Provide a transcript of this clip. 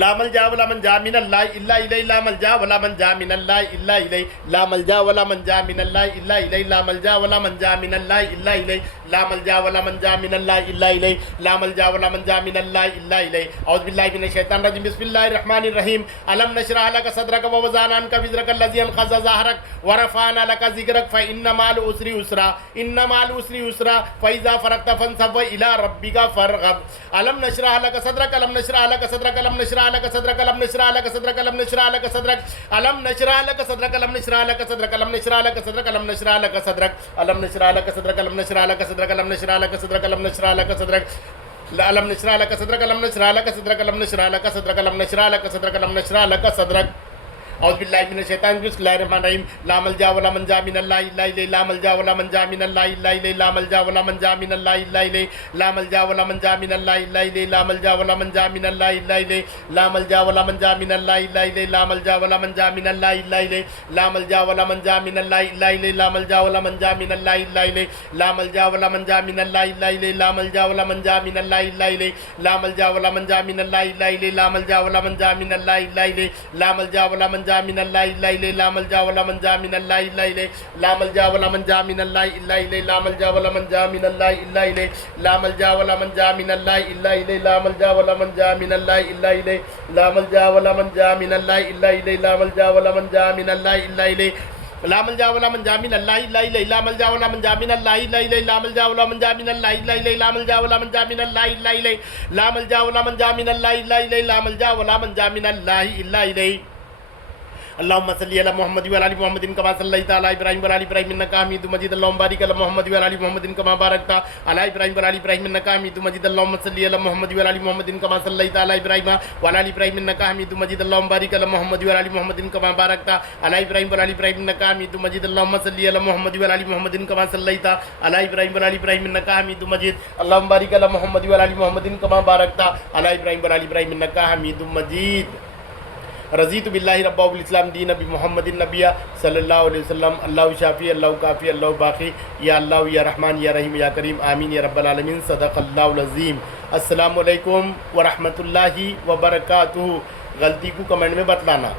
لا ملجا ولا منجا من الله الا الیہ لا ملجا ولا منجا من الله الا الیہ لا ملجا ولا منجا من الله الا الیہ لا ملجا ولا منجا من الله الا الیہ لا ملجا ولا منجا من الله الا الیہ لا ملجا ولا منجا من الله الا الیہ اعوذ باللہ من الشیطان الرجیم بسم اللہ الرحمن الرحیم الم نشرح لك صدرك ووضعنا عنك وزرك الذي انقض ظهرك ورفعنا لك ذكرك فإن مع العسر يسرا إن مع العسر يسرا فإذا فرغت فانصب إلى ربك فارغب الم نشرح لك صدرك الم نشرح لك صدرك الم نشرح لك صدرك الم نشرح لك صدرك الم نشرح لك صدرك الم نشرح لك صدرك الم نشرح لك صدرك الم نشرح لك صدرك الم نشرح لك صدرك الم نشرح لك صدرك الم نشرح لك صدرك الم نشرح لك صدرك الم نشرح لك صدرك الم نشرح لك صدرك الم نشرح لك صدرك الم نشرح لك صدرك الم نشرح لك صدرك الم نشرح لك صدرك اعوذ باللہ من الشیطان بسم اللہ الرحمن الرحیم لا ملجا ولا منجا من اللہ الا الیہ لا ملجا ولا منجا من اللہ الا الیہ لا ملجا ولا منجا من اللہ الا الیہ لا ملجا ولا منجا من اللہ الا الیہ لا ملجا ولا منجا من اللہ الا الیہ لا ملجا ولا منجا من اللہ الا الیہ لا ملجا ولا منجا من اللہ الا الیہ لا ملجا ولا منجا من اللہ الا الیہ لا ملجا ولا منجا من اللہ الا الیہ لا ملجا ولا منجا من اللہ الا الیہ لا ملجا ولا منجا من اللہ الا الیہ لا ملجا ولا منجا من اللہ الا الیہ لا ملجا ولا منجا من اللہ الا الیہ لا ملجا ولا منجا من اللہ الا لا ملجا ولا منجا من اللہ الا الیہ لا ملجا ولا منجا من اللہ الا الیہ لا ملجا ولا منجا من اللہ الا الیہ لا ملجا ولا منجا من اللہ الا الیہ لا ملجا ولا منجا من اللہ الا الیہ لا ملجا ولا منجا من اللہ الا الیہ لا ملجا ولا منجا من اللہ الا الیہ لا ملجا ولا منجا من اللہ الا الیہ لا ملجا ولا منجا من اللہ الا الیہ لا ملجا ولا منجا من اللہ الا الیہ لا ملجا ولا منجا من اللہ الا الیہ لا ملجا ولا منجا من اللہ الا الیہ لا ملجا ولا منجا من اللہ الا الیہ اللهم صل على محمد وعلى ال محمد كما صليت على ابراهيم وعلى ال ابراهيم انك حميد مجيد اللهم بارك على محمد وعلى ال محمد كما باركت على ابراهيم وعلى ال ابراهيم انك حميد مجيد اللهم صل على محمد وعلى ال محمد كما صليت على ابراهيم وعلى ال ابراهيم انك حميد مجيد اللهم بارك على محمد وعلى ال محمد كما باركت على ابراهيم وعلى ال ابراهيم انك حميد مجيد اللهم صل على محمد وعلى ال محمد كما صليت على ابراهيم وعلى ال ابراهيم انك حميد مجيد اللهم بارك على محمد وعلى ال محمد كما باركت على ابراهيم وعلى ال ابراهيم انك حميد مجيد رضیت باللہ رب والاسلام دین نبی محمد النبی صلی اللہ علیہ وسلم اللہ شافی اللہ کافی اللہ باقی یا اللہ یا رحمان یا رحیم یا کریم آمین یا رب العالمین صدق اللہ العظیم السلام علیکم ورحمۃ اللہ وبرکاتہ غلطی کو کمنٹ میں بتلانا